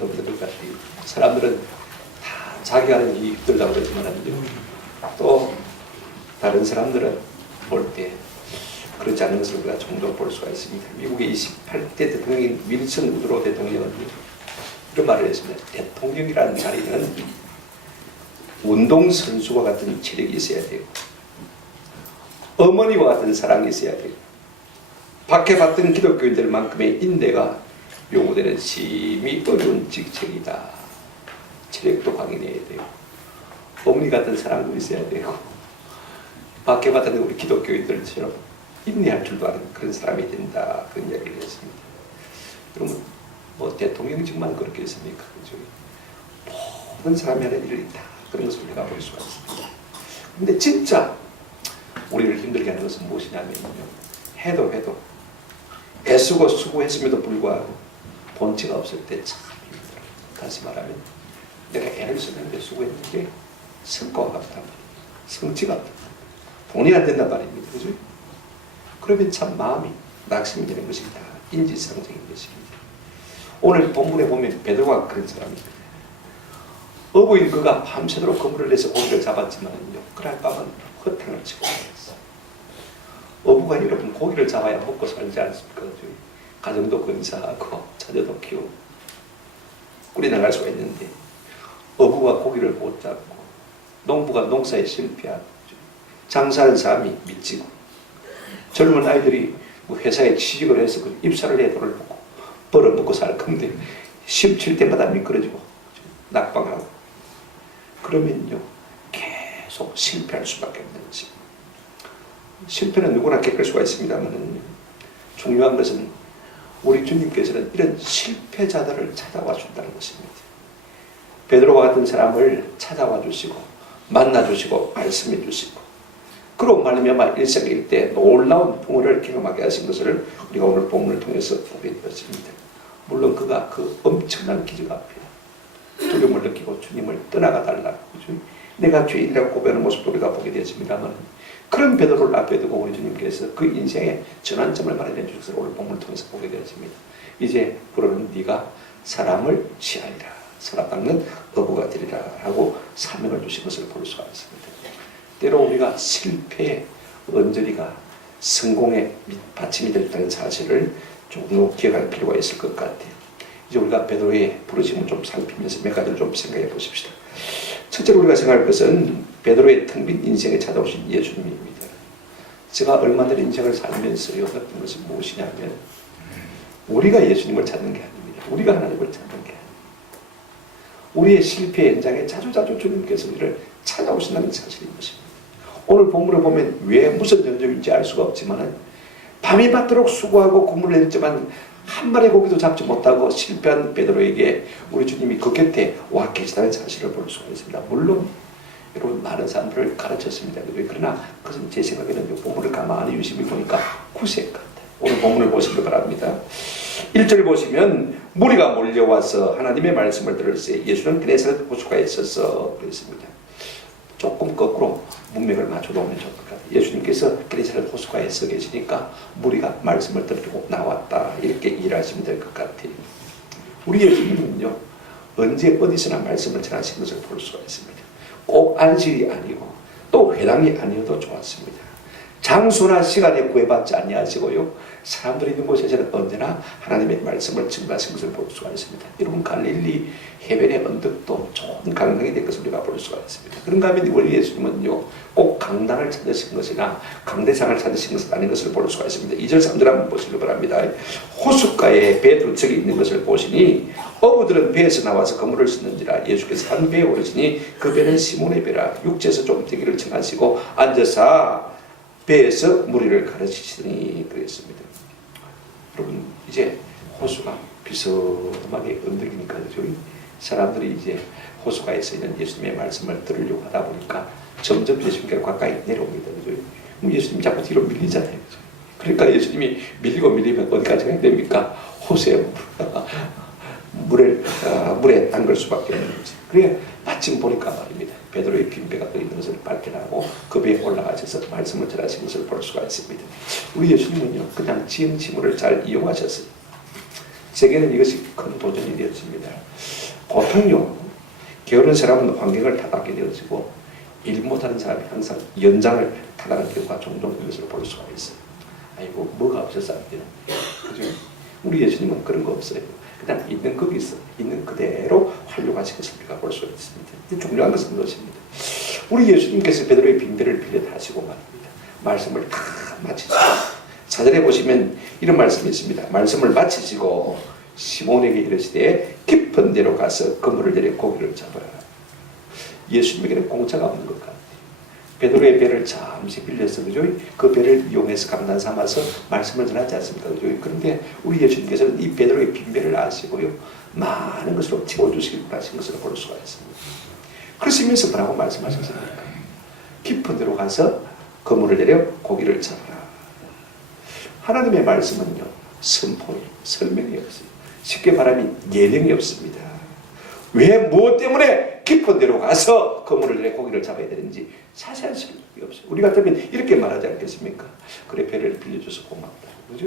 사람도 믿을 것 같아요. 사람들은 다 자기가 하는 일이 힘들다고 그러지만 또 다른 사람들은 볼 때 그렇지 않은 것을 우리가 종종 볼 수가 있습니다. 미국의 28대 대통령인 윌슨 우드로 대통령은 이런 말을 했습니다. 대통령이라는 자리는 운동선수와 같은 체력이 있어야 되고 어머니와 같은 사랑이 있어야 되고 밖에 봤던 기독교인들만큼의 인내가 요구되는 심히 어려운 직책이다. 체력도 강인해야 되고 어머니 같은 사랑도 있어야 되고 밖에 봤던 우리 기독교인들처럼 인내할 줄도 아는 그런 사람이 된다. 그런 이야기를 했습니다. 그러면 뭐 대통령이 정말 그렇게 했습니까? 그죠? 모든 사람이 하는 일이 다 그런 것을 우리가 볼 수가 있습니다. 근데 진짜 우리를 힘들게 하는 것은 무엇이냐면요. 해도 애쓰고 수고했음에도 불구하고 본체가 없을 때 참 힘들어요. 다시 말하면 내가 애를 쓰는데 수고했는 게 성과가 없단 말이에요. 성취가 없단 말이에요. 돈이 안 된단 말입니다. 그죠? 그러면 참 마음이 낙심이 되는 것이 다 인지상정인 것입니다. 오늘 본문에 보면 베드로가 그런 사람입니다. 어부인 그가 밤새도록 그물을 내서 고기를 잡았지만요. 그날 밤은 허탕을 치고 말았어요. 어부가 여러분 고기를 잡아야 먹고 살지 않습니까? 가정도 건사하고 자녀도 키우고 꿀이 나갈 수가 있는데 어부가 고기를 못 잡고 농부가 농사에 실패하고 장사하는 사람이 미치고 젊은 아이들이 회사에 취직을 해서 그 입사를 해 돈을 벌어먹고 살 건데 시험 칠 때마다 미끄러지고 낙방하고 그러면요 계속 실패할 수밖에 없는 것입니다. 실패는 누구나 겪을 수가 있습니다만 중요한 것은 우리 주님께서는 이런 실패자들을 찾아와 준다는 것입니다. 베드로와 같은 사람을 찾아와 주시고 만나 주시고 말씀해 주시고 그로 말미암아 일생일대 놀라운 풍요를 경험하게 하신 것을 우리가 오늘 본문을 통해서 보게 되었습니다. 물론 그가 그 엄청난 기적 앞에 두려움을 느끼고 주님을 떠나가 달라고 내가 죄인이라고 고백하는 모습도 우리가 보게 되었습니다만 그런 베드로를 앞에 두고 우리 주님께서 그 인생의 전환점을 마련해 주셔서 오늘 본문을 통해서 보게 되었습니다. 이제 부르는 네가 사람을 취하리라 사람 닦는 어부가 되리라 하고 사명을 주신 것을 볼 수가 있습니다. 때로 우리가 실패의 언저리가 성공의 밑받침이 됐다는 사실을 조금 기억할 필요가 있을 것 같아요. 이제 우리가 베드로의 부르심을 좀 살피면서 몇 가지를 좀 생각해 보십시다. 첫째로 우리가 생각할 것은 베드로의 텅 빈 인생에 찾아오신 예수님입니다. 제가 얼마나 인생을 살면서요 느낀 것이 무엇이냐면 우리가 예수님을 찾는 게 아닙니다. 우리가 하나님을 찾는 게 아닙니다. 우리의 실패 현장에 자주자주 주님께서 우리를 찾아오신다는 사실인 것입니다. 오늘 본문을 보면 왜 무슨 전적인지 알 수가 없지만 밤이 밝도록 수고하고 그물을 냈지만 한 마리 고기도 잡지 못하고 실패한 베드로에게 우리 주님이 그 곁에 와 계시다는 사실을 볼 수가 있습니다. 물론 여러분 많은 사람들을 가르쳤습니다. 그러나 그것은 제 생각에는 본문을 가만히 유심히 보니까 구색 같아요. 오늘 본문을 보시길 바랍니다. 1절 보시면 무리가 몰려와서 하나님의 말씀을 들을새 예수는 그네사렛 호숫가에 있어서 그랬습니다. 조금 거꾸로 문맥을 맞춰놓으면 좋을 것 같아요. 예수님께서 그네사렛 호숫가에 서 계시니까 무리가 말씀을 들으려고 나왔다 이렇게 이해하시면 될 것 같아요. 우리 예수님은요 언제 어디서나 말씀을 전하신 것을 볼 수가 있습니다. 꼭 안식이 아니고 또 회당이 아니어도 좋았습니다. 장소나 시간에 구애받지 아니하시고요 사람들이 있는 곳에서는 언제나 하나님의 말씀을 증거하신 것을 볼 수가 있습니다. 여러분 갈릴리 해변의 언덕도 좋은 강당이 된 것을 우리가 볼 수가 있습니다. 그런가 하면 우리 예수님은요 꼭 강당을 찾으신 것이나 강대상을 찾으신 것은 아닌 것을 볼 수가 있습니다. 2절 3절 한번 보시기 바랍니다. 호숫가에 배 두 척이 있는 것을 보시니 어부들은 배에서 나와서 그물을 씻는지라 예수께서 한 배에 오르시니 그 배는 시몬의 배라 육지에서 좀 되기를 청하시고 앉아서 배에서 무리를 가르치시니 그랬습니다. 여러분 이제 호수가 비스듬하게 언덕이니까 사람들이 이제 호수가에 서 있는 예수님의 말씀을 들으려고 하다 보니까 점점 예수님께 가까이 내려옵니다. 예수님 자꾸 뒤로 밀리잖아요. 그러니까 예수님이 밀리면 어디까지 가야 됩니까? 호수에 물에 담글 수밖에 없는 거지. 그래 마침 보니까 말입니다. 베드로의 빈 배가 있는 것을 발견하고 그 배에 올라가셔서 말씀을 전하신 것을 볼 수가 있습니다. 우리 예수님은요 그냥 지형지물을 잘 이용하셨어요. 제게는 이것이 큰 도전이 되었습니다. 보통요, 게으른 사람은 환경을 타닥게 되어지고 일 못하는 사람이 항상 연장을 타닥하는 경우가 종종 그것을 볼 수가 있어요. 아이고 뭐가 없어서 안 되는 거예요. 그죠? 우리 예수님은 그런 거 없어요. 그냥 있는 거기서 있는 그대로 활용하신 것을 우리가 볼 수가 있습니다. 이 중요한 것은 무엇입니다? 우리 예수님께서 베드로의 빈배를 빌려 다시고 말입니다. 말씀을 다 마치시고 4절에 보시면 이런 말씀이 있습니다. 말씀을 마치시고 시몬에게 이르시되 깊은 데로 가서 그물을 내려 고기를 잡아라. 예수님에게는 공짜가 없는 것 같아요. 베드로의 배를 잠시 빌려서 그죠? 그 배를 이용해서 감단 삼아서 말씀을 전하지 않습니까? 그죠? 그런데 우리 예수님께서는 이 베드로의 빈배를 아시고요, 많은 것으로 채워주시길 바라신 것으로 볼 수가 있습니다. 그러시면서 뭐라고 말씀하셨습니까? 깊은 데로 가서 그물을 내려 고기를 잡아라. 하나님의 말씀은요, 선포, 설명이 없어요. 쉽게 말하면 예령이 없습니다. 왜 무엇 때문에 깊은 데로 가서 그물을 내려 고기를 잡아야 되는지 자세한 설명이 없어요. 우리 같으면 이렇게 말하지 않겠습니까? 그래, 배를 빌려줘서 고맙다. 그죠?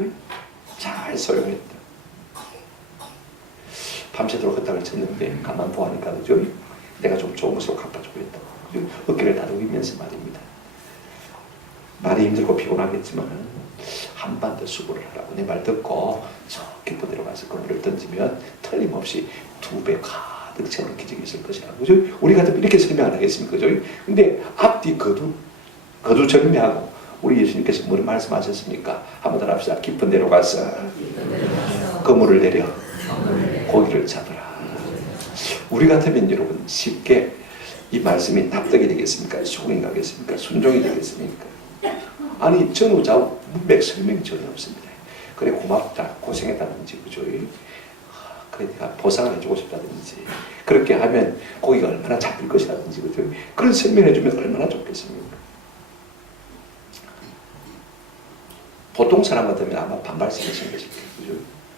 잘 소용했다. 밤새도록 헛땅을 쳤는데 가만 보아하니까 그죠? 내가 좀 좋은 것으로 갚아주겠다. 그죠? 어깨를 다독이면서 말입니다. 말이 힘들고 피곤하겠지만 한 번 더 수고를 하라고 내 말 듣고 저 깊은 데로 가서 그물을 던지면 틀림없이 2배 가득 채우는 기적이 있을 것이라. 그죠? 우리 같으면 이렇게 설명 안 하겠습니까? 그죠? 근데 앞뒤 거두절미하고 우리 예수님께서 뭐를 말씀하셨습니까? 한번 더 합시다. 깊은 데로 가서 그물을 내려 고기를 잡으라. 우리 같으면 여러분 쉽게 이 말씀이 납득이 되겠습니까? 수긍이 가겠습니까? 순종이 되겠습니까? 아니 전후좌우 문맥 설명이 전혀 없습니다. 그래 고맙다, 고생했다든지 그죠? 그래 내가 보상을 해주고 싶다든지 그렇게 하면 고기가 얼마나 잡힐 것이라든지 그죠? 그런 설명을 해주면 얼마나 좋겠습니까? 보통 사람 같으면 아마 반발심이신 것입니다. 그죠?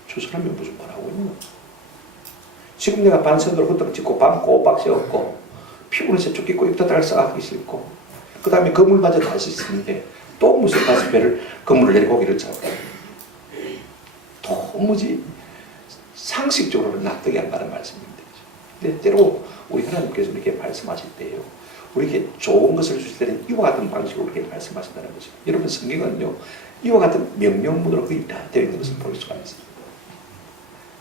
저 사람이 무슨 말 하고 있나? 지금 내가 반선으로 헛떡 짓고 밤 꼬박 새웠고 피곤해서 죽겠고 입다달 싸가기 싫고 그 다음에 그물마저 다시 쓰는데 또 무슨 가서 배를 그물을 내려 고기를 잡아요. 도무지 상식적으로는 납득이 안 가는 말씀입니다. 근데 때로 우리 하나님께서 우리에게 말씀하실 때요, 우리에게 좋은 것을 주실 때는 이와 같은 방식으로 우리에게 말씀하신다는 것입니다. 여러분 성경은요, 이와 같은 명령문으로 거의 다 되어 있는 것을 볼 수가 있습니다.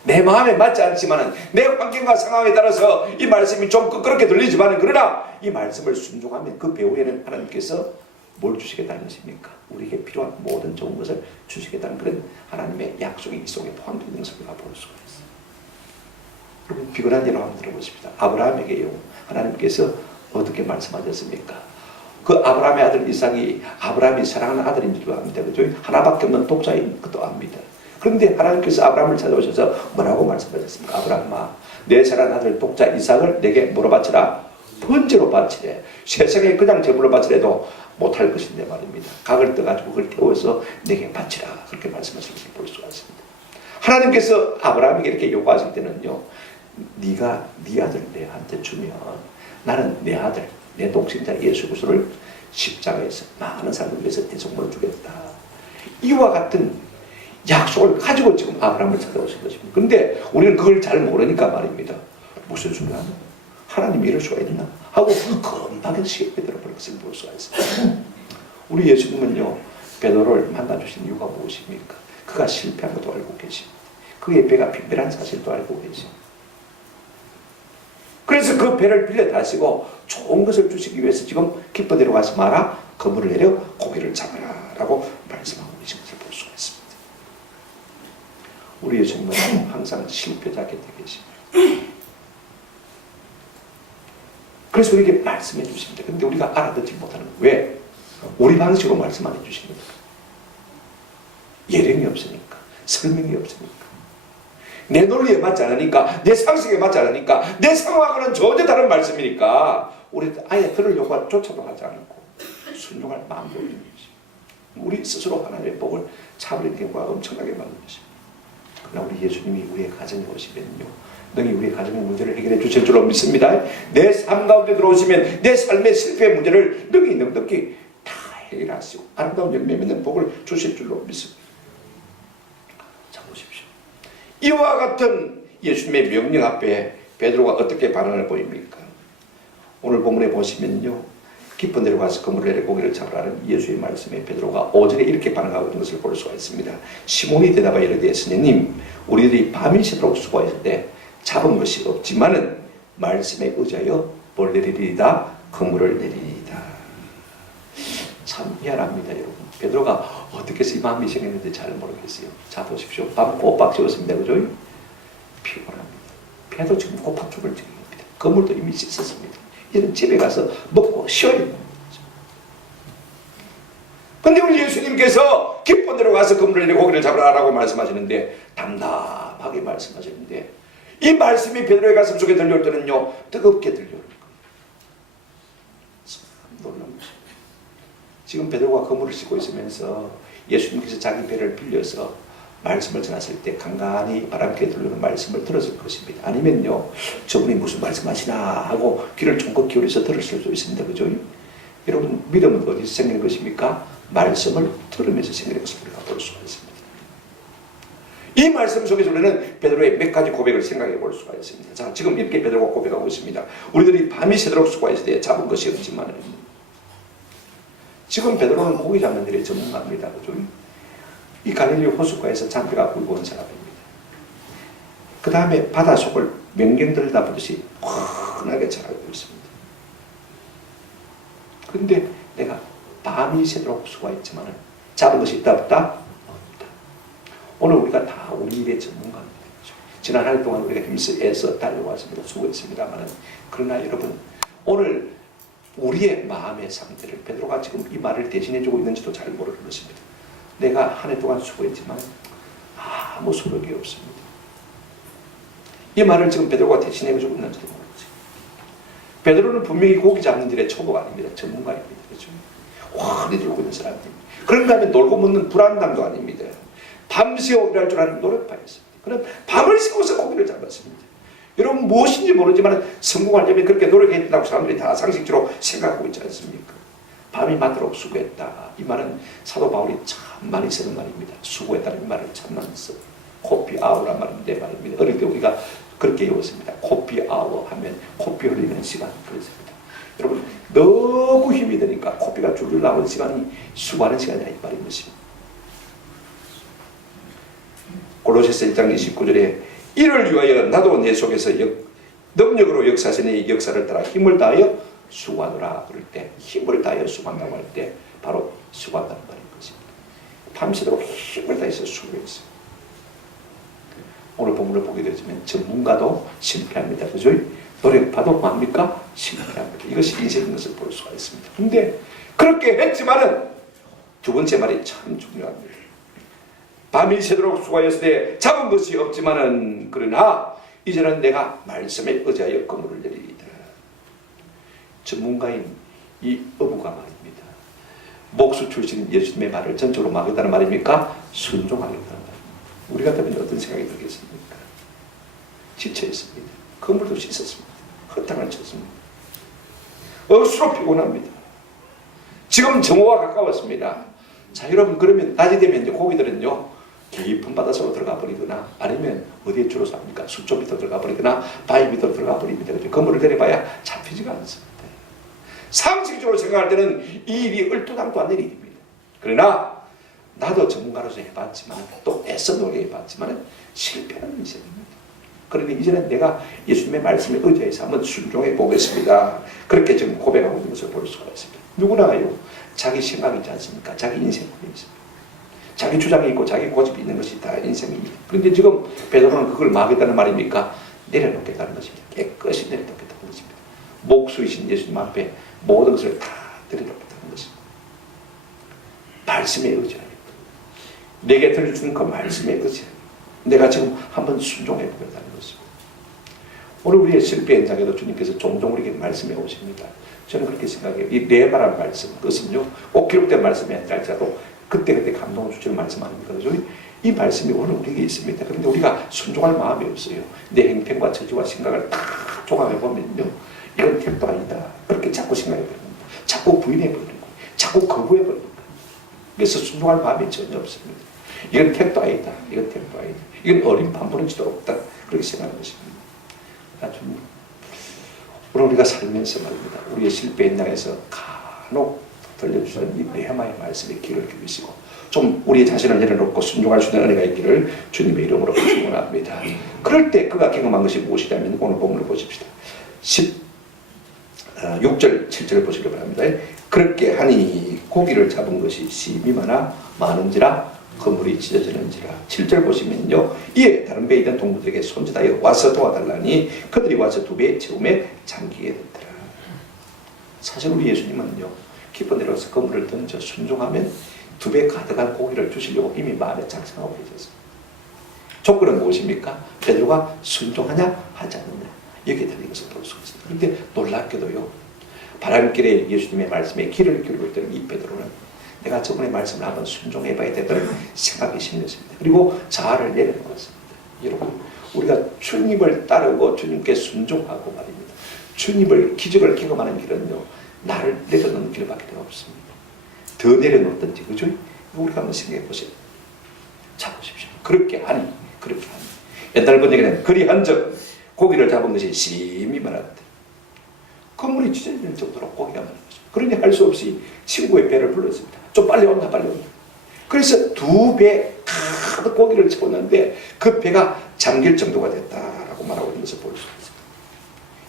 내 마음에 맞지 않지만은 내 환경과 상황에 따라서 이 말씀이 좀 그렇게 들리지만은 그러나 이 말씀을 순종하면 그 배후에는 하나님께서 뭘 주시겠다는 것입니까? 우리에게 필요한 모든 좋은 것을 주시겠다는 그런 하나님의 약속이 이 속에 포함되어 있는 것을 우리가 볼 수가 있어요. 여러분 비근한 예로 한번 들어보십시다. 아브라함에게요, 하나님께서 어떻게 말씀하셨습니까? 그 아브라함의 아들 이삭이 아브라함이 사랑하는 아들인 줄도 압니다. 그죠? 하나밖에 없는 독자인 것도 압니다. 그런데 하나님께서 아브라함을 찾아오셔서 뭐라고 말씀하셨습니까? 아브라함아, 내 사랑하는 아들 독자 이삭을 내게 뭐로 바치라? 번제로 바치래. 세상에 그냥 제물로 바치래도 못할 것인데 말입니다. 각을 떠가지고 그걸 태워서 내게 바치라. 그렇게 말씀하시는 것을 볼 수가 있습니다. 하나님께서 아브라함에게 이렇게 요구하실 때는요, 네가 네 아들 내한테 주면 나는 내 아들, 내 독생자 예수 그리스도를 십자가에서 많은 사람을 위해서 대속물을 주겠다. 이와 같은 약속을 가지고 지금 아브라함을 찾아오신 것입니다. 그런데 우리는 그걸 잘 모르니까 말입니다. 무슨 순간 하나님이 이럴 수가 있나 하고 금방 시에 들어버린 것을 볼 수가 있습니다. 우리 예수님은요, 베드로를 만나주신 이유가 무엇입니까? 그가 실패한 것도 알고 계십니다. 그의 배가 빈배란 사실도 알고 계십니다. 그래서 그 배를 빌려 다시고 좋은 것을 주시기 위해서 지금 깊은 데로 가서 마라, 그물을 내려 고기를 잡아라 라고 말씀하고 계신 것을 볼 수가 있습니다. 우리 예수님은 항상 실패자 곁에 계십니다. 그래서 우리에게 말씀해 주십니다. 그런데 우리가 알아듣지 못하는 거예요. 왜? 우리 방식으로 말씀 안 해주십니다. 예령이 없으니까, 설명이 없으니까, 내 논리에 맞지 않으니까, 내 상식에 맞지 않으니까, 내 상황과는 전혀 다른 말씀이니까 우리 아예 들으려고 조차도 하지 않고 순종할 마음도 없는 것입니다. 우리 스스로 하나님의 복을 차버리는 경우가 엄청나게 많은 것입니다. 그러나 우리 예수님이 우리의 가정에 오시면요, 능히 우리의 가정의 문제를 해결해 주실 줄로 믿습니다. 내 삶 가운데 들어오시면 내 삶의 실패의 문제를 능히 넉넉히 다 해결하시고 아름다운 열매 맺는 복을 주실 줄로 믿습니다. 자 보십시오. 이와 같은 예수님의 명령 앞에 베드로가 어떻게 반응을 보입니까? 오늘 본문에 보시면요, 깊은 데로 가서 그물을 내려 고기를 잡으라는 예수의 말씀에 베드로가 5절에 이렇게 반응하고 있는 것을 볼 수가 있습니다. 시몬이 대답하여 이르되 스님, 우리들이 밤이 새도록 수고했을 때 잡은 것이 없지만은 말씀에 의지하여 뭘 내리리이다? 그물을 내리리이다. 참 미안합니다, 여러분. 베드로가 어떻게 해서 이 마음이 생겼는지 잘 모르겠어요. 자, 보십시오. 밤 꼬박 지었습니다. 그죠? 피곤합니다. 배도 지금 꼬박 죽을 지경입니다. 그물도 이미 씻었습니다. 이제는 집에 가서 먹고 쉬어야 됩니다. 근데 우리 예수님께서 깊은 데로 가서 그물을 내려 고기를 잡으라라고 말씀하시는데, 담담하게 말씀하시는데, 이 말씀이 베드로의 가슴 속에 들려올 때는요, 뜨겁게 들려오는 거예요. 참 놀랍니다. 지금 베드로가 그물을 씻고 있으면서 예수님께서 자기 배를 빌려서 말씀을 전하실 때 간간히 바람께 들려오는 말씀을 들었을 것입니다. 아니면요, 저분이 무슨 말씀하시나 하고 귀를 쫑긋 기울여서 들을 수도 있습니다. 그죠? 여러분, 믿음은 어디서 생기는 것입니까? 말씀을 들으면서 생기는 것을 우리가 볼 수가 있습니다. 이 말씀 속에서 우리는 베드로의 몇 가지 고백을 생각해 볼 수가 있습니다. 자, 지금 이렇게 베드로가 고백하고 있습니다. 우리들이 밤이 새도록 수고했을 때 잡은 것이 없지만, 지금 베드로는 고기 잡는 일의 전문가입니다. 그죠? 이 갈릴리 호숫가에서 잔뼈가 굵고 온 사람입니다. 그 다음에 바닷속을 맹경 들여다보듯이 훤하게 잘 알고 있습니다. 그런데 내가 밤이 새도록 수고했지만 잡은 것이 있다 없다? 없다. 오늘 우리가 다 우리 일의 전문가입니다. 그렇죠? 지난 한 해 동안 우리가 힘써서 달려왔습니다. 수고했습니다만, 그러나 여러분, 오늘 우리의 마음의 상태를 베드로가 지금 이 말을 대신해주고 있는지도 잘 모르는 것입니다. 내가 한 해 동안 수고했지만 아무 소득이 없습니다. 이 말을 지금 베드로가 대신해주고 있는지도 모르지. 베드로는 분명히 고기 잡는 일의 초보가 아닙니다. 전문가입니다. 그렇죠? 환히 들고 있는 사람입니다. 그런가 하면 놀고 먹는 불안당도 아닙니다. 밤새워 일할 줄 아는 노력파였습니다. 그는 밤을 새워서 고기를 잡았습니다. 여러분, 무엇인지 모르지만 성공하려면 그렇게 노력했다고 사람들이 다 상식적으로 생각하고 있지 않습니까? 밤이 맞도록 수고했다. 이 말은 사도 바울이 참 많이 쓰는 말입니다. 수고했다는 말을 참 많이 써요. 코피 아워란 말인데 말입니다. 어릴 때 우리가 그렇게 외웠습니다. 코피 아워 하면 코피 흘리는 시간, 그렇습니다. 여러분, 너무 힘이 드니까 코피가 줄줄 나오는 시간이 수고하는 시간이라 이 말인 것입니다. 골로새서 1장 29절에 이를 위하여 나도 내 속에서 능력으로 역사하시는 역사를 따라 힘을 다하여 수고하노라. 그럴 때 힘을 다하여 수고한다고 할 때 바로 수고한다는 말인 것입니다. 밤새도록 힘을 다해서 수고했어요. 오늘 본문을 보게 되지만 전문가도 실패합니다. 그죠? 노력파도 뭡니까? 실패합니다. 이것이 인생인 것을 볼 수가 있습니다. 근데 그렇게 했지만은 두 번째 말이 참 중요합니다. 밤이 새도록 수고하였을 때 잡은 것이 없지만은 그러나 이제는 내가 말씀에 의지하여 그물을 내리리이다. 전문가인 이 어부가 말입니다. 목수 출신 예수님의 말을 전적으로 막겠다는 말입니까? 순종하겠다는 말입니다. 우리 같으면 어떤 생각이 들겠습니까? 지쳐 있습니다. 그물도 씻었습니다. 허탕을 쳤습니다. 억수로 피곤합니다. 지금 정오가 가까웠습니다. 자, 여러분, 그러면 낮이 되면 이제 고기들은요, 깊은 바닷속으로 들어가 버리거나 아니면 어디에 주로 삽니까? 숲쪽 밑으로 들어가 버리거나 바위 밑으로 들어가 버립니다. 그물을 내려봐야 잡히지가 않습니다. 상식적으로 생각할 때는 이 일이 얼토당토 않는 일입니다. 그러나 나도 전문가로서 해봤지만 또 애써 노력해봤지만 실패하는 인생입니다. 그러니 이제는 내가 예수님의 말씀에 의지해서 한번 순종해 보겠습니다. 그렇게 지금 고백하고 있는 것을 볼 수가 있습니다. 누구나요, 자기 생각이지 않습니까? 자기 인생이 있습니다. 자기 주장이 있고 자기 고집이 있는 것이 다 인생입니다. 그런데 지금 베드로는 그걸 막겠다는 말입니까? 내려놓겠다는 것입니다. 깨끗이 내려놓겠다는 것입니다. 목수이신 예수님 앞에 모든 것을 다 내려놓겠다는 것입니다. 말씀에 의지하겠다. 내게 들려주는 그 말씀에 의지하겠다. 내가 지금 한번 순종해 보겠다는 것입니다. 오늘 우리의 실패 현장에도 주님께서 종종 우리에게 말씀해 오십니다. 저는 그렇게 생각해요. 이 레바란 말씀, 그것은요, 꼭 기록된 말씀이 아니랄지라도 그때그때 감동을 주시는 말씀 아닙니까? 그죠? 이 말씀이 오늘 우리에게 있습니다. 그런데 우리가 순종할 마음이 없어요. 내 행편과 처지와 생각을 다 종합해 보면요, 이건 택도 아니다. 그렇게 자꾸 생각해 버리는 거예요. 자꾸 부인해 버리는 거예요. 자꾸 거부해 버리는 거예요. 그래서 순종할 마음이 전혀 없습니다. 이건 택도 아니다. 이건 택도 아니다. 이건 어린 판부는지도 없다. 그렇게 생각하는 것입니다. 아주 오늘 우리가 살면서 말입니다. 우리의 실패 현장에서 간혹 들려주시는 이 네헤마의 말씀에 귀를 기울이시고 좀 우리의 자신을 내려놓고 순종할 수 있는 은혜가 있기를 주님의 이름으로 축원합니다. 그럴 때 그가 경험한 것이 무엇이냐면 오늘 본문을 보십시다. 6절 7절을 보시기 바랍니다. 그렇게 하니 고기를 잡은 것이 심이 많은지라 그물이 찢어지는지라. 7절 보시면요, 이에 다른 배에 있는 동무들에게 손짓하여 와서 도와달라니 그들이 와서 두 배의 채움에 잠기게 됐더라. 사실 우리 예수님은요, 깊어 내려가서 그물을 던져 순종하면 두 배 가득한 고기를 주시려고 이미 마음에 작정하고 계셨습니다. 조건은 무엇입니까? 베드로가 순종하냐 하지 않느냐, 여기에 달린 것을 볼 수 있습니다. 그런데 놀랍게도요, 바람길에 예수님의 말씀에 귀를 기울이고 있던 이 베드로는 내가 저번에 말씀을 한번 순종해봐야 되다는 생각이 심렸습니다. 그리고 자아를 내려놓았습니다. 여러분, 우리가 주님을 따르고 주님께 순종하고 말입니다. 주님을 기적을 경험하는 길은요, 나를 내려놓는 길밖에 없습니다. 더 내려놓든지, 그죠? 우리가 한번 생각해 보세요. 자, 보십시오. 그렇게 하니. 옛날 번역에는 그리 한적 고기를 잡은 것이 심히 많았다. 그물이 찢어지는 정도로 고기가 많은 거죠. 그러니 할 수 없이 친구의 배를 불렀습니다. 좀 빨리 온다. 그래서 두 배 가득 고기를 채웠는데 그 배가 잠길 정도가 됐다라고 말하고 있는 것을 볼 수 있습니다.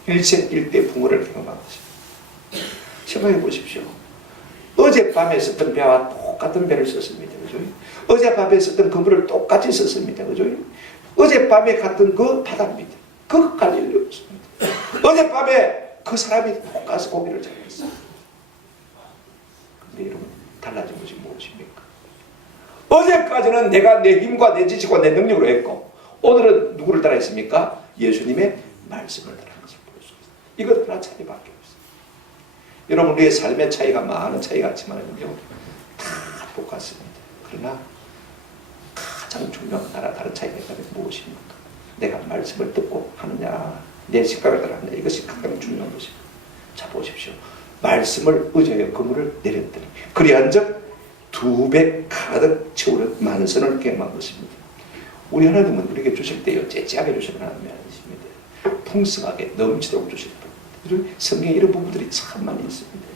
일생일대 붕어를 경험한 것입니다. 생각해 보십시오. 어젯밤에 썼던 배와 똑같은 배를 썼습니다. 그죠? 어젯밤에 썼던 그물을 똑같이 썼습니다. 그죠? 어젯밤에 갔던 그 바다입니다. 그 갈릴리 없습니다. 어젯밤에 그 사람이 똑같이 고기를 잡았어요. 근데 여러분, 달라진 것이 무엇입니까? 어제까지는 내가 내 힘과 내 지식과 내 능력으로 했고, 오늘은 누구를 따라 했습니까? 예수님의 말씀을 따라 것을 볼 수 있습니다. 이것 하나 차이밖에 없어요. 여러분, 우리의 삶의 차이가 많은 차이가 있지만요, 다 똑같습니다. 그러나 가장 중요한 다른 차이가 있다면 무엇입니까? 내가 말씀을 듣고 하느냐, 내 생각을 따라하느냐, 이것이 가장 중요한 것입니다. 자, 보십시오. 말씀을 의지하여 그물을 내렸더니 그리한즉 두 배 가득 채우는 만선을 경험한 것입니다. 우리 하나님은 우리에게 주실 때요, 째째하게 주시는 하나님이 아니십니다. 풍성하게 넘치도록 주시는 분입니다. 성경에 이런 부분들이 참 많이 있습니다.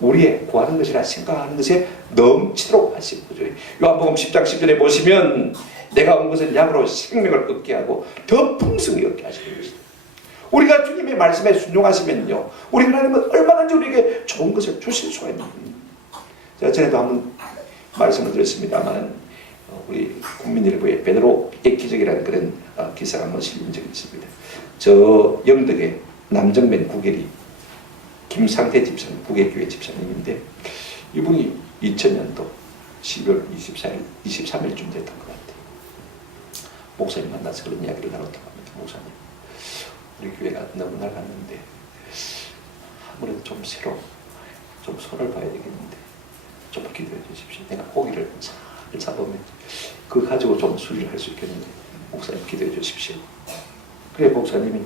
우리의 구하는 것이나 생각하는 것에 넘치도록 하신 거죠. 요한복음 10장 10절에 보시면 내가 온 것은 양으로 생명을 얻게 하고 더 풍성히 얻게 하시는 것이다. 우리가 주님의 말씀에 순종하시면요, 우리 하나님은 얼마든지 우리에게 좋은 것을 주실 수가 있는 겁니다. 제가 전에도 한번 말씀을 드렸습니다만, 우리 국민일보에 베드로의 기적이라는 그런 기사가 한번 실린 적이 있습니다. 저 영덕의 남정면 구결이 김상태 집사님, 구계교회 집사님인데, 이분이 2000년도 12월 23일쯤 됐던 것 같아요. 목사님 만나서 그런 이야기를 나눴다고 합니다. 목사님, 우리 교회가 너무 낡았는데 아무래도 좀 새로 좀 손을 봐야 되겠는데 좀 기도해 주십시오. 내가 고기를 잘 잡으면 그거 가지고 좀 수리를 할 수 있겠는데 목사님 기도해 주십시오. 그래, 목사님이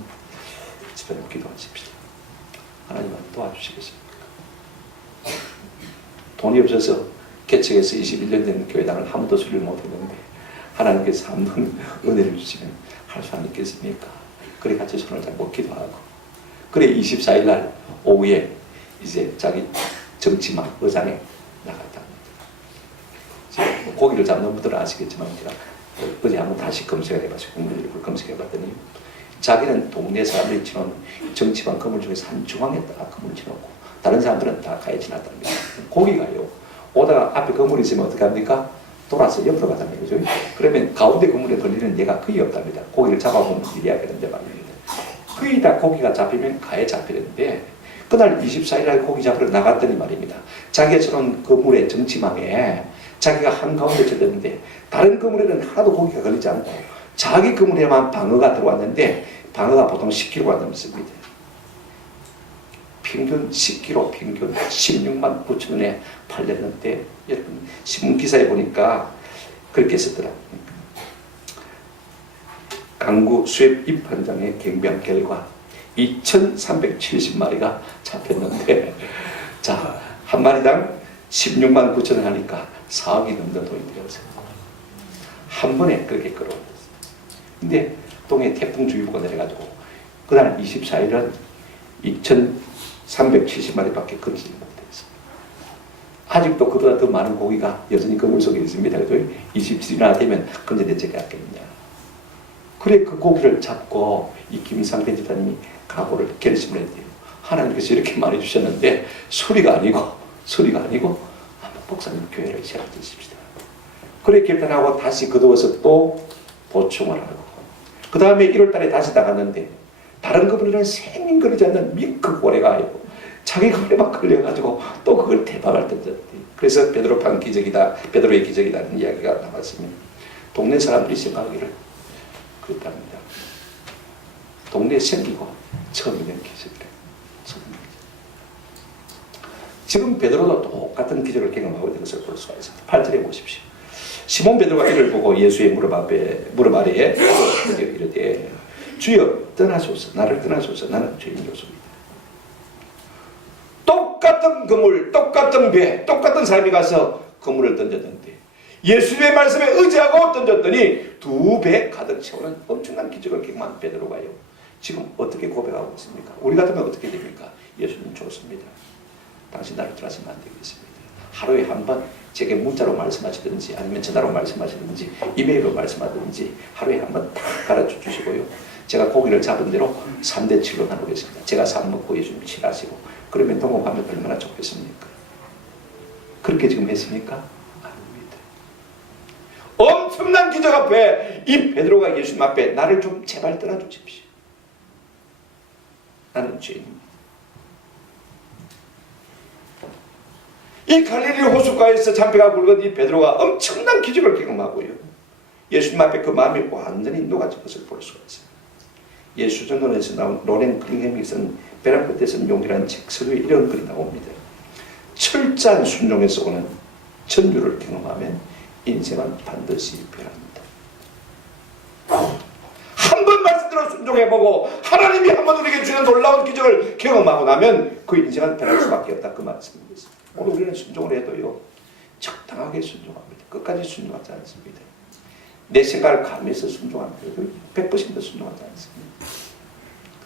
집사님 기도하십시오. 하나님은 도와주시겠습니까? 돈이 없어서 개척해서 21년 된 교회당을 한 번도 수리를 못했는데 하나님께서 한 번 은혜를 주시면 할 수 있겠습니까? 그래, 같이 손을 잡고 기도하고, 그래 24일 날 오후에 이제 자기 정치망 의장에 나갔다. 고기를 잡는 분들은 아시겠지만 제가 어제 한번 다시 검색을 해봤어요. 국민일보를 검색해봤더니 자기는 동네 사람들이 치놓은 정치망 건물 중에서 한 중앙에다가 건물을 치놓고 다른 사람들은 다 가에 지났답니다. 고기가요, 오다가 앞에 건물이 있으면 어떻게 합니까? 돌아서 옆으로 가자는 거죠. 그러면 가운데 건물에 걸리는 얘가 거의 없답니다. 고기를 잡아보면 이래야 되는데 말입니다. 거의 다 고기가 잡히면 가에 잡히는데, 그날 24일날 고기 잡으러 나갔더니 말입니다, 자기가 저런 건물의 정치망에 자기가 한가운데 들렸는데 다른 건물에는 하나도 고기가 걸리지 않고 자기 건물에만 방어가 들어왔는데 방어가 보통 10kg가 넘습니다. 평균 10kg, 평균 16만 9천 원에 팔렸는데, 여러분 신문기사에 보니까 그렇게 썼더라. 강구 수협 입판장의 경비한 결과 2,370마리가 잡혔는데, 자, 한 마리당 16만 9천 원 하니까 4억이 넘는 돈이 되었어요. 한 번에 그렇게 끌어올렸어요. 근데 동해 태풍주의보가 내려가지고 그날 24일은 2,370마리밖에 건지지 못했어요. 아직도 그보다 더 많은 고기가 여전히 그물 속에 있습니다. 그래서 27일이나 되면 건져내지 않겠느냐. 그래 그 고기를 잡고 이 김상태 집사님이 각오를 결심을 했대요. 하나님께서 이렇게 말해주셨는데 소리가 아니고 한번 목사님 교회를 시작하십시다. 그래 결단하고 다시 거두어서 또 보충을 하고 그 다음에 1월달에 다시 나갔는데 다른 그분들은 생명거리지 않는 밍크 고래가 자기 고래만 걸려가지고 또 그걸 대박을 던졌대. 그래서 베드로판 기적이다, 베드로의 기적이라는 이야기가 나왔습니다. 동네 사람들이 생각하기를 그랬답니다. 동네에 생기고 처음 있는 기적이래. 지금 베드로도 똑같은 기적을 경험하고 있는 것을 볼 수가 있습니다. 8절에 보십시오. 시몬 베드로가 이를 보고 예수의 무릎 아래에 이르되 주여 떠나소서, 나를 떠나소서, 나는 죄인이로소이다. 똑같은 그물, 똑같은 배, 똑같은 사람이 가서 그물을 던졌는데 예수의 말씀에 의지하고 던졌더니 2배 가득 채우는 엄청난 기적을 경험한 베드로가요. 지금 어떻게 고백하고 있습니까? 우리 같으면 어떻게 됩니까? 예수님 좋습니다. 당신 나를 떠나시면 안 되겠습니다. 하루에 한 번 제게 문자로 말씀하시든지 아니면 전화로 말씀하시든지 이메일로 말씀하든지 하루에 한 번 다 가르쳐 주시고요. 제가 고기를 잡은 대로 3대7로 나누겠습니다. 제가 3 먹고 예수님 7 하시고 그러면 동업하면 얼마나 좋겠습니까? 그렇게 지금 했습니까? 아닙니다. 엄청난 기적 앞에 이 베드로가 예수님 앞에 나를 좀 제발 떠나주십시오. 나는 죄인입니다. 이 갈릴리 호숫가에서 잔뼈가 굵은 이 베드로가 엄청난 기적을 경험하고요. 예수님 앞에 그 마음이 완전히 녹아진 것을 볼 수가 있습니다. 예수전론에서 나온 로렌 클링햄이 쓴 벼랑 끝에 쓴 용기라는 책 서두에 이런 글이 나옵니다. 철저한 순종에서 오는 전율을 경험하면 인생은 반드시 변합니다. 한 번 말씀대로 순종해보고 하나님이 한 번 우리에게 주는 놀라운 기적을 경험하고 나면 그 인생은 변할 수밖에 없다. 그 말씀입니다. 오늘 우리는 순종을 해도요 적당하게 순종합니다. 끝까지 순종하지 않습니다. 내 생각을 가면서 순종합니다. 100% 순종하지 않습니다.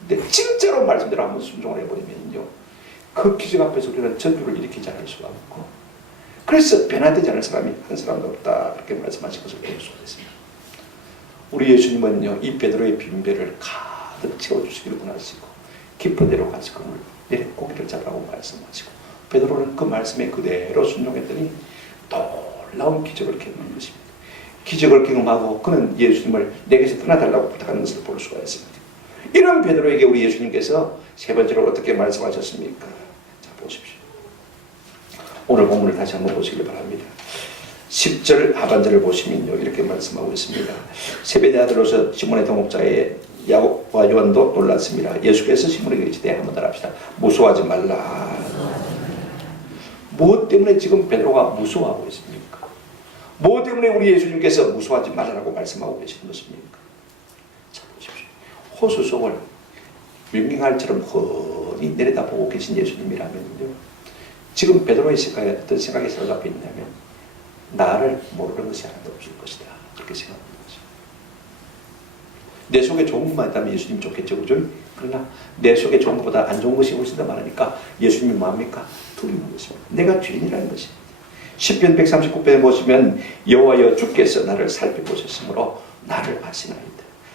근데 진짜로 말씀대로 한번 순종을 해버리면요 그 기적 앞에서 우리는 전율을 일으키지 않을 수가 없고 그래서 변화되지 않을 사람이 한 사람도 없다. 그렇게 말씀하신 것을 볼 수가 있습니다. 우리 예수님은요 이 베드로의 빈배를 가득 채워주시기를 원하시고 깊은 데로 가시고 내려 고기를 잡으라고 말씀하시고 베드로는 그 말씀에 그대로 순종했더니 놀라운 기적을 경험한 것입니다. 기적을 경험하고 그는 예수님을 내게서 떠나달라고 부탁하는 것을 볼 수가 있습니다. 이런 베드로에게 우리 예수님께서 세 번째로 어떻게 말씀하셨습니까? 자 보십시오. 오늘 본문을 다시 한번 보시길 바랍니다. 10절 하반절을 보시면요 이렇게 말씀하고 있습니다. 세베대 아들로서 시몬의 동업자의 야곱과 요한도 놀랐습니다. 예수께서 시몬에게 이르시되 한번 더 합시다. 무서워하지 말라. 무엇 때문에 지금 베드로가 무서워하고 있습니까? 무엇 때문에 우리 예수님께서 무서워하지 말라고 말씀하고 계시는 것입니까? 자 보십시오. 호수 속을 밍밍할처럼 훤히 내려다보고 계신 예수님이라면요 지금 베드로의 생각에 어떤 생각이 사로잡혀 있냐면 나를 모르는 것이 하나도 없을 것이다. 그렇게 생각하는 거죠. 내 속에 좋은 것만 있다면 예수님 좋겠죠. 그죠? 그러나 내 속에 좋은 것보다 안 좋은 것이 훨씬 더 많으니까 예수님이 뭐합니까? 두려운 것입니다. 내가 죄인이라는 것입니다. 시편 139편에 보시면 여호와여 주께서 나를 살펴보셨으므로 나를 아시나이다.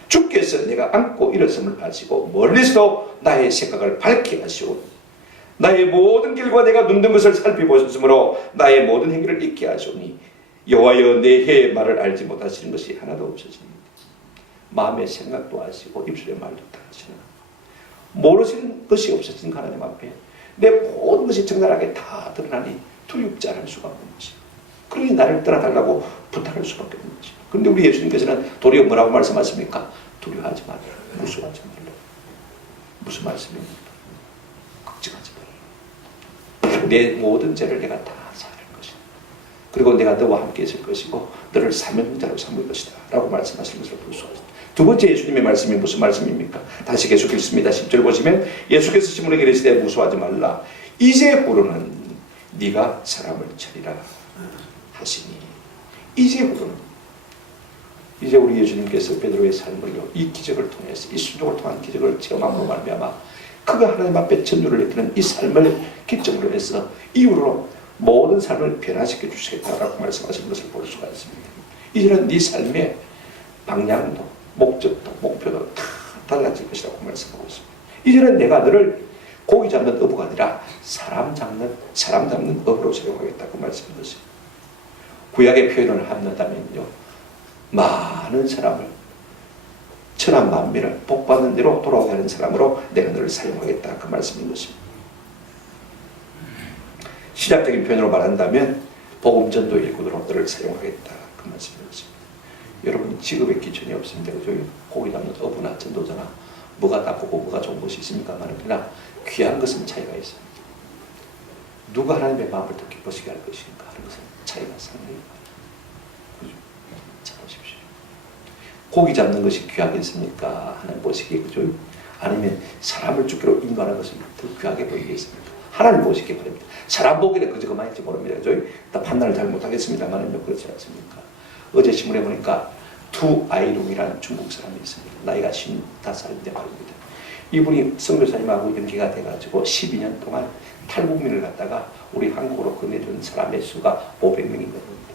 주께서 내가 앉고 일었음을 아시고 멀리서도 나의 생각을 밝게 하시오니 나의 모든 길과 내가 눈뜬 것을 살펴보셨으므로 나의 모든 행위를 잊게 하시오니 여호와여 내 혀의 말을 알지 못하시는 것이 하나도 없으십니다. 마음의 생각도 아시고 입술의 말도 다 아시나 모르시는 것이 없으신 하나님 앞에 내 모든 것이 적나라하게 다 드러나니 두렵지 않을 수가 없는 것입니다. 그러니 나를 떠나달라고 부탁할 수밖에 없는 것입니다. 그런데 우리 예수님께서는 도리어 뭐라고 말씀하십니까? 두려워하지 말라. 무서워하지 말라. 무슨 말씀입니까? 걱정하지 말라. 내 모든 죄를 내가 다 사할 것이다. 그리고 내가 너와 함께 있을 것이고 너를 사명자로 삼을 것이다. 라고 말씀하시는 것을 볼 수가 있습니다. 두 번째 예수님의 말씀이 무슨 말씀입니까? 다시 계속 읽습니다. 10절 보시면 예수께서 시몬에게 이르시되 무서워하지 말라. 이제부로는 네가 사람을 치리라 하시니 이제부로는 이제 우리 예수님께서 베드로의 삶을요, 이 기적을 통해서, 이 순종을 통한 기적을 체험함으로 말미암아 그가 하나님 앞에 전율을 느끼는 이 삶을 기점으로 해서 이후로 모든 삶을 변화시켜 주시겠다라고 말씀하신 것을 볼 수가 있습니다. 이제는 네 삶의 방향도 목적도 목표도 다 달라질 것이라고 말씀하고 있습니다. 이제는 내가 너를 고기 잡는 어부가 아니라 사람 잡는 어부로 사용하겠다고 말씀하셨습니다. 구약의 표현을 한다면요, 많은 사람을, 천한 만민을 복받는 대로 돌아오게 하는 사람으로 내가 너를 사용하겠다, 그 말씀인 것입니다. 시작적인 표현으로 말한다면 복음 전도 일꾼으로 너를 사용하겠다, 그 말씀인 것입니다. 여러분, 직업의 기준이 없습니다. 그죠? 고기 잡는 어부나 전도자나 뭐가 나쁘고 뭐가 좋은 것이 있습니까만, 그러나 귀한 것은 차이가 있습니다. 누가 하나님의 마음을 더 기쁘시게 할 것인가 하는 것은 차이가 상당히 많아요. 잘 보십시오. 고기 잡는 것이 귀하겠습니까? 하나님 보시기에, 그죠? 아니면 사람을 죽기로 인도하는 것이 더 귀하게 보이겠습니까? 하나님 보시기 바랍니다. 사람 보기에 그저 그만일지 모릅니다. 그죠? 다 판단을 잘 못하겠습니다만 그렇지 않습니까? 어제 신문에 보니까 투 아이룽이라는 중국 사람이 있습니다. 나이가 55살인데 말입니다. 이분이 선교사님하고 연계가 돼가지고 12년 동안 탈북민을 갖다가 우리 한국으로 건네준 사람의 수가 500명인 겁니다.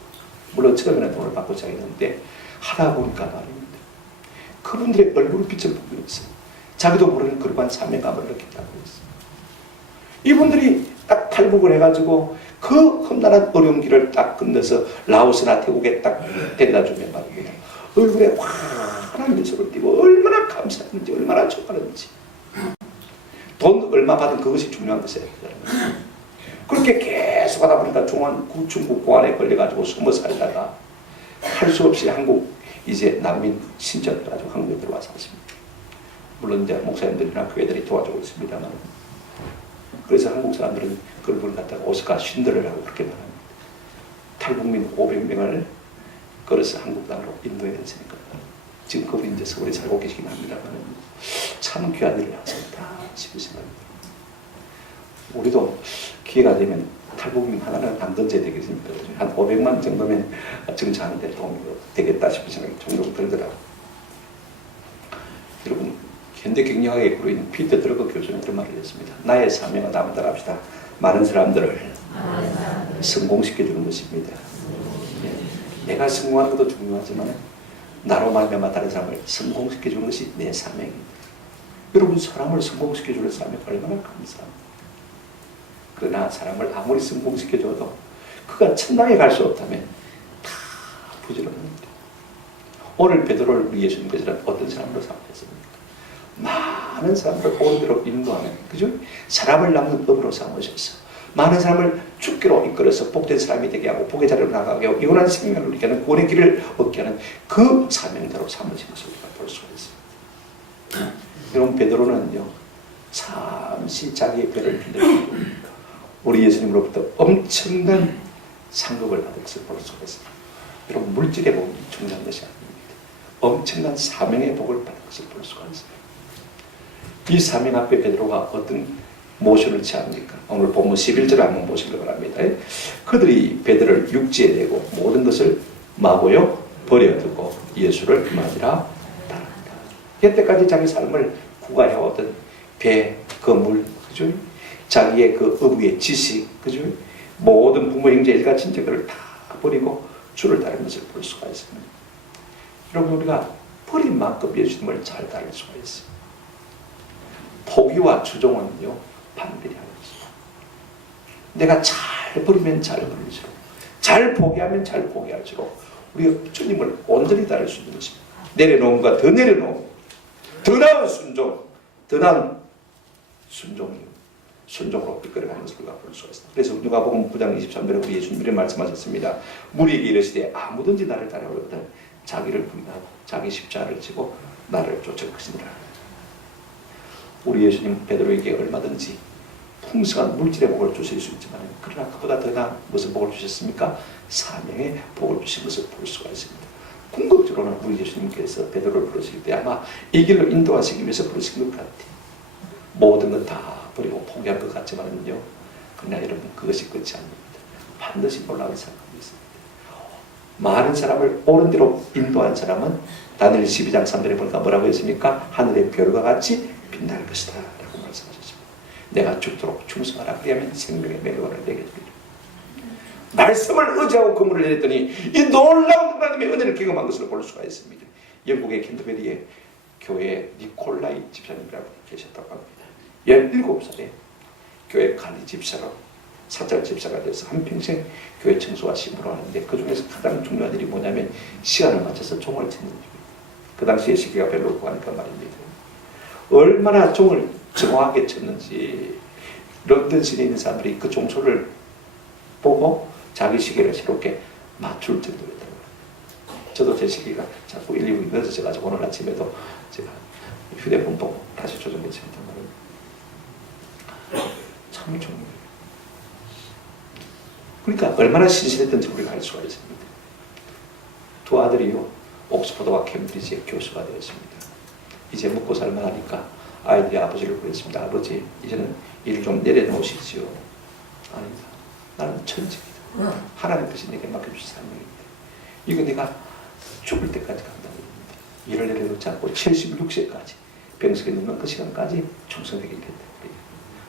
물론 처음에는 돈을 받고 시작했는데 하다 보니까 말입니다. 그분들의 얼굴 빛을 보고 있어요. 자기도 모르는 그러한 사명감을 느꼈다고 했어요. 이분들이 딱 탈북을 해가지고 그 험난한 어려운 길을 딱 건너서 라오스나 태국에 딱 데려다 주면 말입니다. 얼굴에 환한 미소를 띠고 얼마나 감사했는지, 얼마나 좋아하는지. 돈 얼마 받은 그것이 중요한 것이에요. 그렇게 계속 하다 보니까 중국 고안에 걸려가지고 숨어 살다가 할 수 없이 한국 이제 난민 신청해가지고 한국에 들어와서 하십니다. 물론 이제 목사님들이나 교회들이 도와주고 있습니다만, 그래서 한국 사람들은 그걸 갖다가 오스카 신들을 하고 그렇게 말합니다. 탈북민 500명을 걸어서 한국 땅으로 인도해 냈으니까 지금 그분이 이제 서울에 살고 계시긴 합니다만 참 귀한 일을 하셨다 싶은 생각입니다. 우리도 기회가 되면 탈북민 하나는 안 던져야 되겠습니까? 한 500만 정도면 정착하는 데 도움이 되겠다 싶은 생각이 종종 들더라고요. 여러분, 현대 경영학의 그루인 피터 드러거 교수는 이런 말을 했습니다. 나의 사명은 다음 따라합시다. 많은 사람들을 성공시켜주는 것입니다. 내가 성공하는 것도 중요하지만 나로 말미암아 다른 사람을 성공시켜주는 것이 내 사명입니다. 여러분, 사람을 성공시켜주는 사명 얼마나 감사합니다. 그러나 사람을 아무리 성공시켜줘도 그가 천당에 갈 수 없다면 다 부질없습니다. 오늘 베드로를 우리 예수님께서는 어떤 사람으로 삼으셨습니까? 많은 사람을 오른대로 인도하는, 그죠? 사람을 낳는 법으로 삼으셔서 많은 사람을 죽기로 이끌어서 복된 사람이 되게 하고 복의 자리로 나가게 하고 영원한 생명을 누리게 하는 구원의 길을 얻게 하는 그 사명대로 삼으신 것을 우리가 볼 수가 있습니다. 여러분, 베드로는요, 잠시 자기의 배를 빌려주고 우리 예수님으로부터 엄청난 상급을 받은 것을 볼 수가 있습니다. 여러분, 물질의 복이 중요한 것이 아닙니다. 엄청난 사명의 복을 받은 것을 볼 수가 있습니다. 이 사명 앞에 베드로가 어떤 모션을 취합니까? 오늘 본문 11절을 한번 보시기 바랍니다. 그들이 베드로를 육지에 내고 모든 것을 마고요 버려두고 예수를 맞으라 따랐다. 이때까지 자기 삶을 구가해오던 배, 거물, 그죠? 자기의 그 어부의 지식, 그죠? 모든 부모, 형제, 일가, 친척들을 다 버리고 주를 따르는 것을 볼 수가 있습니다. 여러분, 우리가 버린 만큼 예수님을 잘 따를 수가 있어요. 포기와 추종은요, 반대로 하는 것입니다. 내가 잘 버리면 잘 버릴수록, 잘 포기하면 잘 포기할수록 우리가 주님을 온전히 따를 수 있는 것입니다. 내려놓음과 더 내려놓음, 더 나은 순종, 더 나은 순종으로 이끌어가는 것을 우리가 볼 수가 있습니다. 그래서 누가복음 9장 23절에 우리 예수님이 말씀하셨습니다. 무리에게 이르시되 아무든지 나를 따라오거든 자기를 부인하고 자기 십자가를 지고 나를 쫓을 것이니라. 우리 예수님 베드로에게 얼마든지 풍성한 물질의 복을 주실 수 있지만 그러나 그보다 더 나은 무슨 복을 주셨습니까? 사명의 복을 주신 것을 볼 수가 있습니다. 궁극적으로는 우리 예수님께서 베드로를 부르실 때 아마 이 길로 인도하시기 위해서 부르신 것 같아요. 모든 것 다 버리고 포기할 것 같지만요, 그러나 여러분, 그것이 끝이 아닙니다. 반드시 놀라운 사건이 있습니다. 많은 사람을 옳은 대로 인도한 사람은 다니엘 12장 3절에 보니까 뭐라고 했습니까? 하늘의 별과 같이 빛날 것이다 라고 말씀하셨습니다. 내가 죽도록 충성하라. 그리하면 생명의 멸관을 내게 주리라. 말씀을 의지하고 그물을 내렸더니 이 놀라운 하나님의 은혜를 경험한 것을 볼 수가 있습니다. 영국의 캔터베리에 교회 니콜라이 집사님이라고 계셨다고 합니다. 17살에 교회 관리 집사로 사찰 집사가 돼서 한평생 교회 청소와 심부를 하는데 그 중에서 가장 중요한 일이 뭐냐면 시간을 맞춰서 종을 찾는 일입니다. 그 당시에 시계가 별로 없고 하니까 말입니다. 얼마나 종을 정확하게 쳤는지 런던 시내에 있는 사람들이 그 종소를 보고 자기 시계를 새롭게 맞출 정도였다고. 저도 제 시계가 자꾸 1, 2분이 늦어져가지고 오늘 아침에도 제가 휴대폰 보고 다시 조정했습니다. 참 중요해요. 그러니까 얼마나 신실했던지 우리가 알 수가 있습니다. 두 아들이요 옥스퍼드와 캠브리지의 교수가 되었습니다. 이제 먹고 살만하니까 아이들이 아버지를 그랬습니다. 아버지 이제는 일을 좀 내려놓으시지요. 아니다. 나는 천직이다. 하나님께서 내게 맡겨주신 사명입니다. 이거 내가 죽을 때까지 간다고 합니다. 일을 내려놓지 않고 76세까지 병석에 누는 그 시간까지 충성되게 일했다.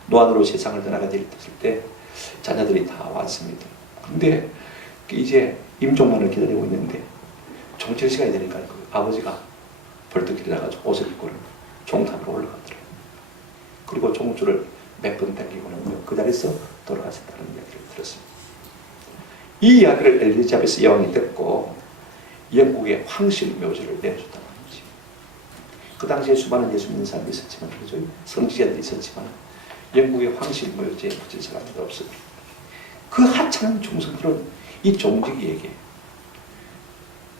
노안으로 세상을 떠나가게 됐을 때 자녀들이 다 왔습니다. 근데 이제 임종만을 기다리고 있는데 종칠 시간이 되니까 그 아버지가 벌떡 일어나가지고 옷을 입고 종탑으로 올라가더래요. 그리고 종줄을 몇 번 당기고는 그 자리에서 돌아가셨다는 이야기를 들었습니다. 이 이야기를 엘리자베스 여왕이 듣고 영국의 황실 묘지를 내려줬다고 합니다. 그 당시에 수많은 예수 믿는 사람이 있었지만, 그죠? 성지자들이 있었지만 영국의 황실 묘지에 붙인 사람도 없습니다. 그 하찮은 중성들은 이 종직이에게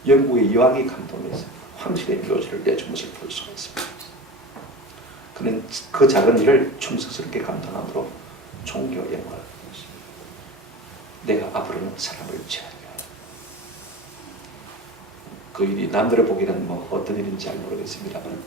영국의 여왕이 감동해서 황실의 묘지를 내준 것을 볼 수가 있습니다. 그는 그 작은 일을 충성스럽게 감당함으로 종교 영광을 받았습니다. 내가 앞으로는 사람을 취하리라. 그 일이 남들을 보기에는 뭐 어떤 일인지 잘 모르겠습니다만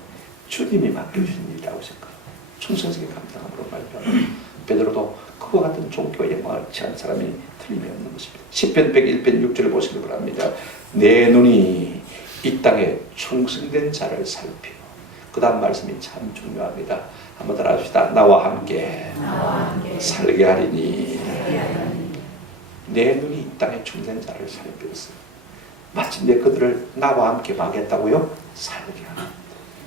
주님이 맡겨주신 일이라고 생각하고 충성스럽게 감당함으로 말미암아 베드로도 그와 같은 종교 영광을 취한 사람이 틀림이 없는 것입니다. 시편 101편 6절을 보시기 바랍니다. 내 눈이 이 땅에 충성된 자를 살피고, 그 다음 말씀이 참 중요합니다. 한번 따라 합시다. 나와 함께 살게 하리니. 내 눈이 이 땅에 충성된 자를 살피었어요. 마침내 그들을 나와 함께 막겠다고요? 살게 하는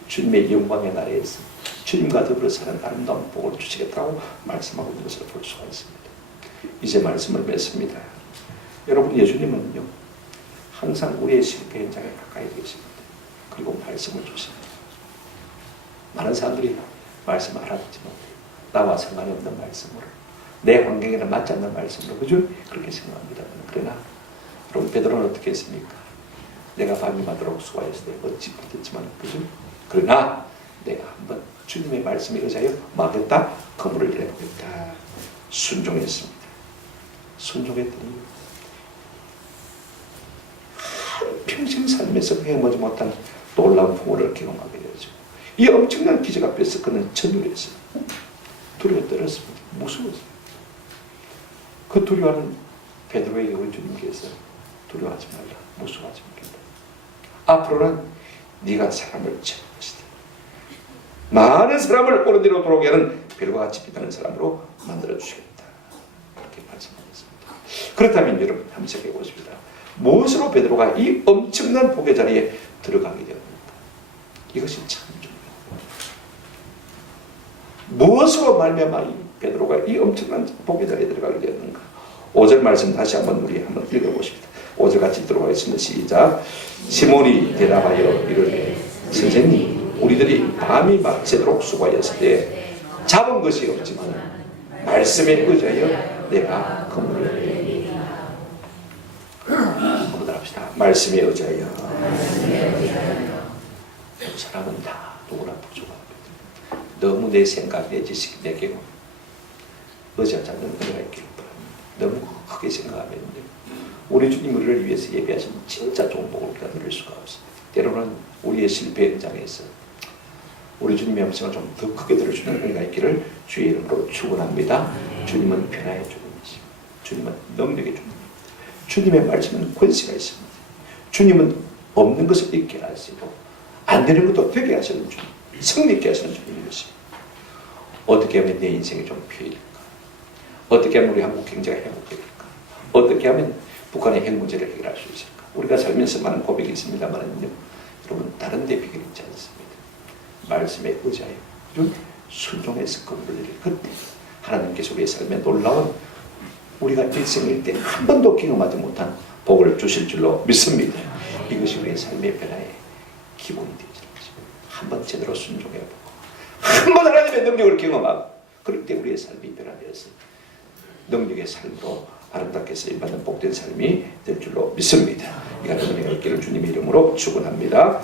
주님의 영광의 날에서 주님과 더불어 사는 아름다운 복을 주시겠다고 말씀하고 있는 것을 볼 수가 있습니다. 이제 말씀을 맺습니다. 여러분, 예수님은요 항상 우리의 실패 현장에 가까이 계십니다. 그리고 말씀을 주십니다. 많은 사람들이 말씀 알아듣지 못해요. 나와 상관이 없는 말씀으로, 내 환경에는 맞지 않는 말씀으로, 그죠? 그렇게 생각합니다. 그러나 여러분, 베드로는 어떻게 했습니까? 내가 밤이 맞도록 수고하였을 때 어찌 못했지만, 그죠? 그러나 내가 한번 주님의 말씀에 의하여 막겠다, 그물을 내보겠다. 순종했습니다. 순종했더니 한평생 삶에서 헤어보지 못한 놀라운 풍요를 경험하게 되죠. 이 엄청난 기적 앞에서 그는 전율했어요. 두려워 떨었습니다. 무서웠어요. 그 두려워하는 베드로에게 우리 주님께서 두려워하지 말라, 무서워하지 말라. 앞으로는 네가 사람을 채울 것이다. 많은 사람을 옳은 대로 돌아오게 하는 별과 같이 빛나는 사람으로 만들어 주시겠다. 그렇게 말씀하셨습니다. 그렇다면 여러분 한번 생각해 보십시다. 무엇으로 베드로가 이 엄청난 복의 자리에 들어가게 되었는가? 이것이 참 중요합니다. 무엇으로 말미암아 이 베드로가 이 엄청난 복의 자리에 들어가게 되었는가? 5절 말씀 다시 한번 우리 한번 읽어보십시다. 5절 같이 들어가겠습니다. 시작. 시몬이 대답하여 이르되 선생님, 우리들이 밤이 밤새도록 수고하였을 때 잡은 것이 없지만 말씀에 의하여 내가 그물을 내리라. 한번 합시다. 말씀에 의하여. 사람은 다 누구나 부족합니다. 너무 내 생각, 내 지식, 내 경험 의지하지 않는 은혜가 있기를 바랍니다. 너무 크게 생각하면요, 우리 주님 우리를 위해서 예비하신 진짜 좋은 복을 우리가 누릴 수가 없습니다. 때로는 우리의 실패 현장에서 우리 주님의 음성을 좀 더 크게 들어주는 은혜가 있기를 주의 이름으로 축원합니다. 주님은 변화의 주님이시고 주님은 능력의 주님입니다. 주님의 말씀은 권세가 있습니다. 주님은 없는 것을 있게 하시고 안 되는 것도 되게 하시는 주님, 성립게 하시는 주님인 것입니다. 어떻게 하면 내 인생이 좀 피해질까? 어떻게 하면 우리 한국 경제가 회복될까? 어떻게 하면 북한의 핵 문제를 해결할 수 있을까? 우리가 살면서 많은 고백이 있습니다만요, 여러분 다른 데 비결이 있지 않습니다. 말씀에 의지하여 순종해서 그분을 그때 하나님께서 우리의 삶에 놀라운 우리가 일생일 때 한 번도 경험하지 못한 복을 주실 줄로 믿습니다. 이것이 우리의 삶의 변화의 기본이 되지 않습니다. 한번 제대로 순종해보고 한 번 하나님의 능력을 경험하고 그럴 때 우리의 삶이 변화되어서 능력의 삶으로 아름답게 쓰임받는 복된 삶이 될 줄로 믿습니다. 이 같은 은혜가 있기를 주님의 이름으로 축원합니다.